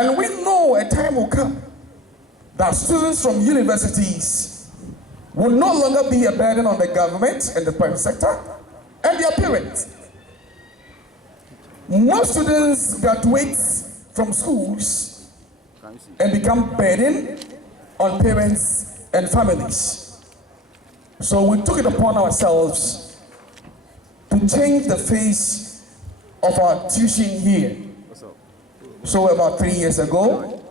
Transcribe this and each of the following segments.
And we know a time will come that students from universities will no longer be a burden on the government and the private sector and their parents. Most students graduate from schools and become burden on parents and families. So we took it upon ourselves to change the face of our tuition here. So about 3 years ago,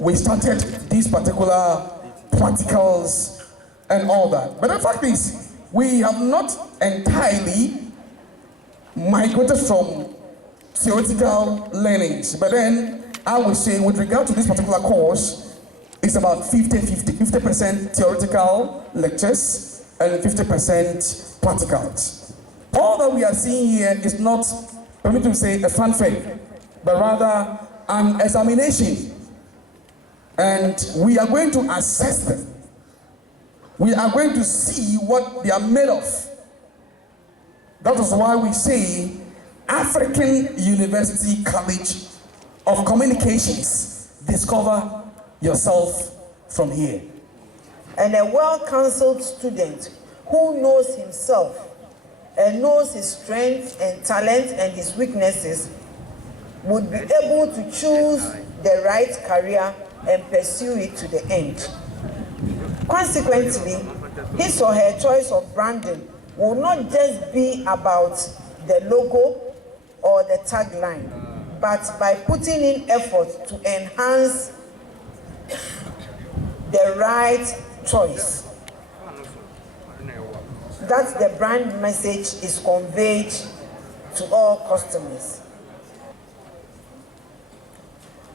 we started these particular practicals and all that. But the fact is, we have not entirely migrated from theoretical learnings. But then I would say with regard to this particular course, it's about 50-50, 50% theoretical lectures and 50% practicals. All that we are seeing here is not, permit me to say, a fanfare, but rather an examination. And we are going to assess them. We are going to see what they are made of. That is why we say African University College of Communications. Discover yourself from here. And a well-counseled student who knows himself and knows his strengths and talents and his weaknesses would be able to choose the right career and pursue it to the end. Consequently, his or her choice of branding will not just be about the logo or the tagline, but by putting in effort to enhance the right choice, that the brand message is conveyed to all customers.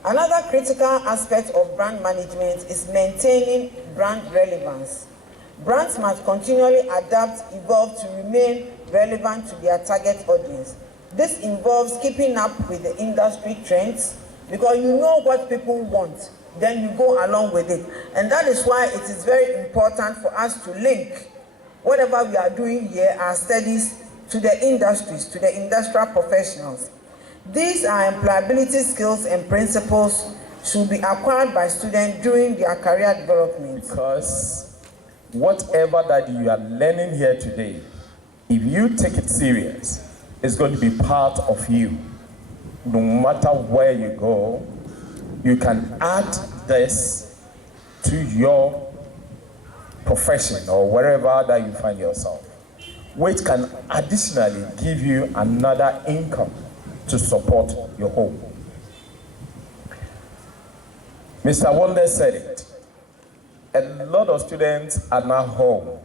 Another critical aspect of brand management is maintaining brand relevance. Brands must continually adapt, evolve to remain relevant to their target audience. This involves keeping up with the industry trends, because you know what people want, then you go along with it. And that is why it is very important for us to link whatever we are doing here, our studies, to the industries, to the industrial professionals. These are employability skills and principles should be acquired by students during their career development. Because whatever that you are learning here today, if you take it serious, it's going to be part of you. No matter where you go, you can add this to your profession or wherever that you find yourself, which can additionally give you another income to support your home. Mr. Wonder said it. A lot of students are now home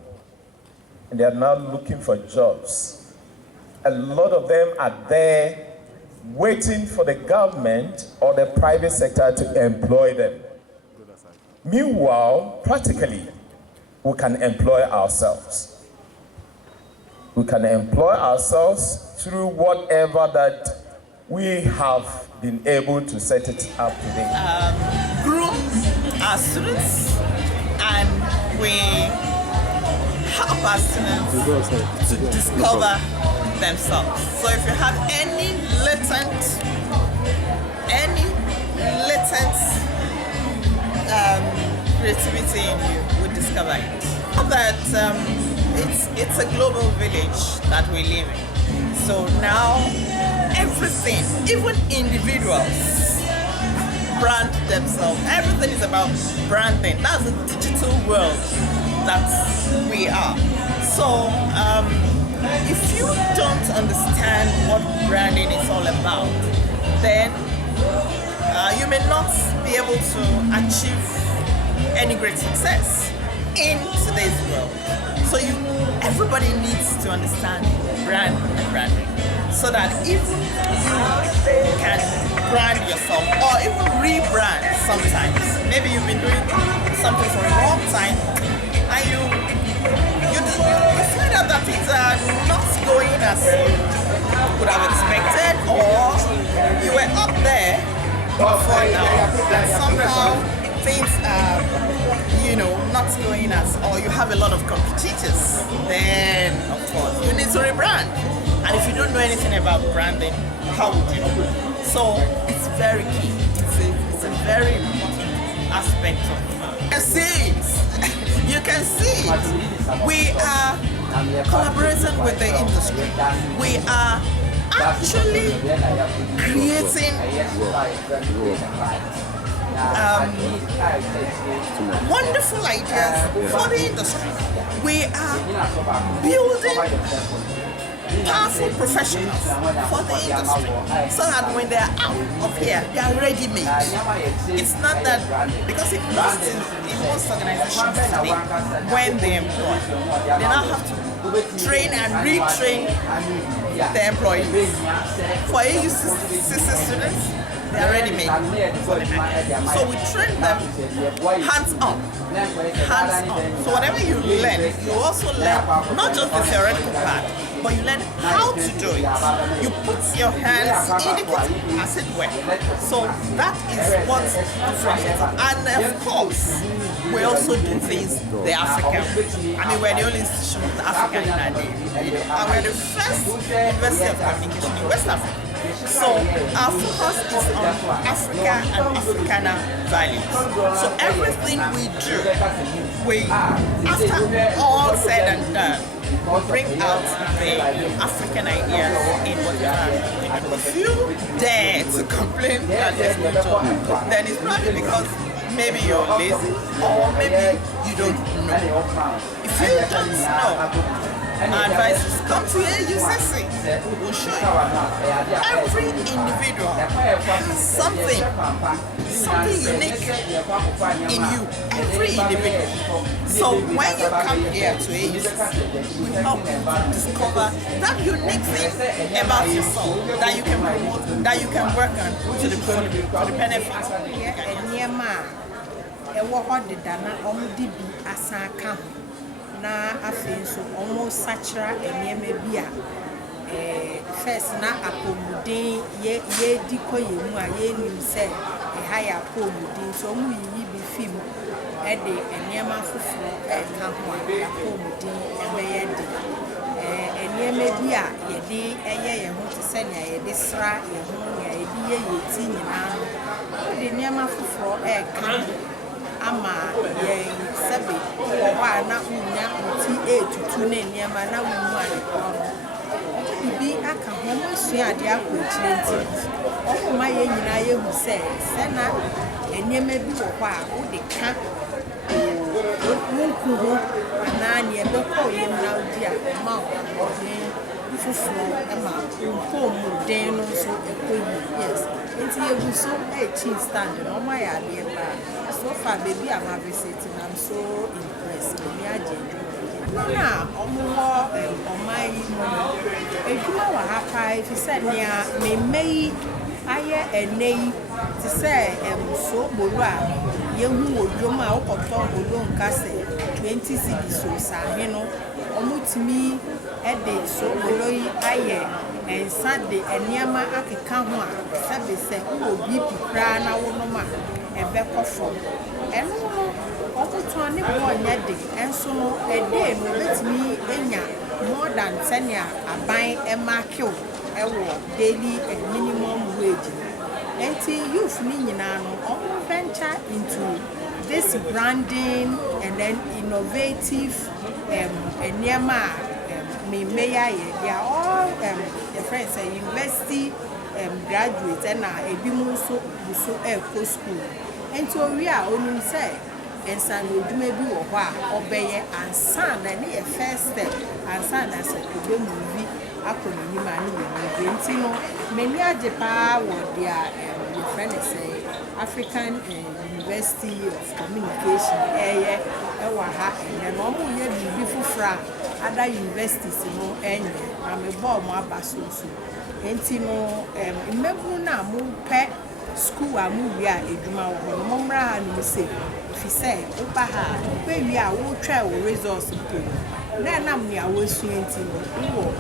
and they are now looking for jobs. A lot of them are there waiting for the government or the private sector to employ them. Meanwhile, practically, we can employ ourselves. We can employ ourselves through whatever that we have been able to set it up today. Groom our students, and we help our students to discover themselves. So if you have any latent creativity in you, we discover it. That it's a global village that we live in. So now everything, even individuals, brand themselves. Everything is about branding. That's the digital world that we are. So if you don't understand what branding is all about, then you may not be able to achieve any great success in today's world. So everybody needs to understand brand and branding, so that if you can brand yourself or even rebrand sometimes. Maybe you've been doing something for a long time and you find out that things are not going as you would have expected, or you were up there before now and somehow things are not going as, or you have a lot of competitors, then of course you need to rebrand. And if you don't know anything about branding, how would you know? So it's very key. It's a It's a very important aspect of you can see it. We are collaborating with the industry. We are actually creating wonderful ideas for the industry. We are building powerful professionals for the industry so that when they're out of here, they are ready-made. It's not that, because in most organizations today, when they employ, they now have to train and retrain the employees. For AUCC students, they are ready-made for the market. So we train them hands-on. So whatever you learn, you also learn not just the theoretical part, but you learn how to do it. You put your hands in the kitchen, as it were. So that is what differentiates us. And of course, we also do things the African. I mean, we're the only institution of the African in Nigeria. And we're the first university of communication in West Africa. So our focus is on Africa and Africana values. So everything we do, after all said and done, bring out the African ideas in what we are doing. If you dare to complain that there's no job, then it's probably because maybe you're lazy or maybe you don't know. If you don't know, our advice is come to AUCC. We'll show you. Every individual has something unique in you. Every individual. So when you come here to AUCC, we help you to discover that unique thing about yourself that you can promote, that you can work on for the benefit. Na afei nso ɔmo sachara nneɛma bi a first na apɔmuden ye di kɔ yɛ mu a yɛnim sɛ ɛha yɛ apɔmuden so ɔmo yiyi bi fi mu ɛde nneɛma foforɔ ɛka ho a apɔmuden ɛbɛyɛ de nneɛma bi a yɛde ɛyɛ yɛn ho te sɛ nea yɛde sra yɛn ho nea yɛde yɛ yɛ ti nyinaa no ɛde nneɛma foforɔ ɛka ho ama yɛn sɛbe wɔ hɔ a na wonya nti tutu ne nneɛma na womu adekorɔ no bibi aka ho mo sua ade akɔ akyire nti ɔkoma yɛn nyinaa yɛhu sɛ na nneɛma bi wɔ hɔ a wode ka wonku ho anaa ne ɛbɛkɔ yɛn na wodi a ɛma ɔden foforɔ ɛma mpɔmuden no nso ɛkɔ yi yes nti yɛgu so ɛkyi stand no ɔmo ayɛ adeɛ paa so far baby I'm visiting I'm so impressed with me na ɔmo wɔ ɔman yi mu edwuma wɔ ha paa efi sɛ nea mmemme yi ayɛ ɛnɛ yi te sɛ so bolo a yɛhu wɔ dwom a wokɔtɔ bolo nka sɛ 20 cedis so sahe no ɔmo tumi ɛde so bolo yi ayɛ nsa de nneɛma akeka ho a sɛbe sɛ wowɔ BP koraa na wonom a ɛbɛkɔ fam ɛno no ɔtotɔn ne bɔɔ nyɛ de ɛnso no ɛde no obɛtumi anya more than sɛnea aban ɛmakew ɛwɔ daily minimum wage nti youth ni nyinaa no ɔmo venture into this branding and then innovative nneɛma me they are all the friends at university graduates and ebi mu nso buso ɛkɔ school nti owi a onum sɛ nsa no dwuma bi wɔ hɔ a ɔbɛyɛ ansa na ne yɛ first step ansa na sɛ obe movie akɔ n'anim a ne yɛ nti no many agye paa wɔ dia the friend say African University of Communication ɛwɔ ha ɛnɛ no ɔmo yɛ biribi foforɔ other universities no ɛnyɛ na me bɔ ɔmo aba so nti no mmabunu na mo pɛ school a mo wi a edwuma wɔ hɔ no mo mmra ha no sɛ fi sɛ woba ha woba wi a wotwa wo resource mpo na nam ne a wɔsua nti no wɔ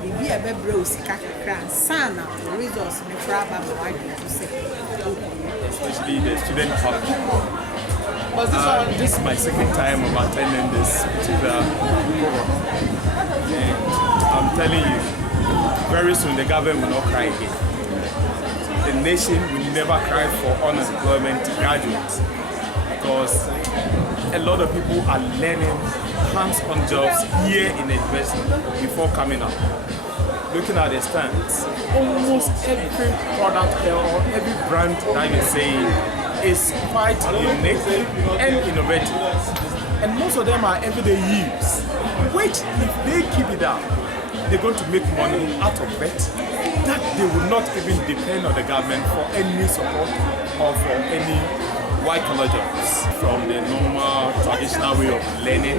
bibi a bɛbrɛ o sika kakra sana wo resource ne fra ba ma wadwe to sɛ especially the student hub. This is my second time of attending this particular program. And I'm telling you, very soon the government will not cry again. The nation will never cry for unemployment graduates, because a lot of people are learning hands-on jobs here in the university before coming up. Looking at the stands, almost every product or every brand that you're saying is quite unique and innovative. And most of them are everyday use, which if they keep it up, they're going to make money out of it, that they will not even depend on the government for any support or for any white-collar jobs. From the normal traditional way of learning,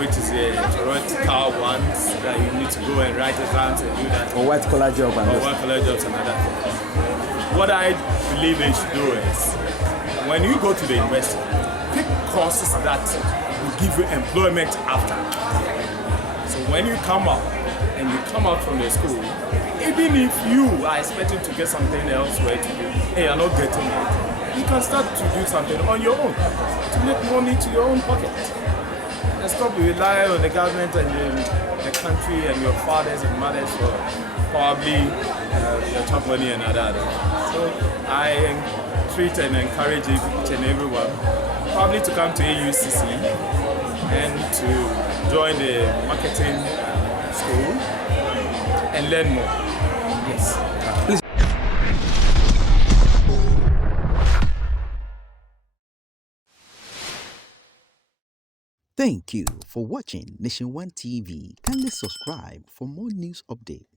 which is a theoretical ones that you need to go and write exams and do that. Or white-collar job and white-collar jobs and other things. What I believe they should do is, when you go to the university, pick courses that will give you employment after. So when you come out, and you come out from the school, even if you are expecting to get something elsewhere to do, and you're not getting it, you can start to do something on your own, to make money to your own pocket. And stop relying on the government and the country and your fathers and mothers for probably your top money and other. So I treat and encourage each and everyone probably to come to AUCC and to join the marketing school and learn more. Yes. Thank you for watching Nation One TV. Kindly subscribe for more news updates.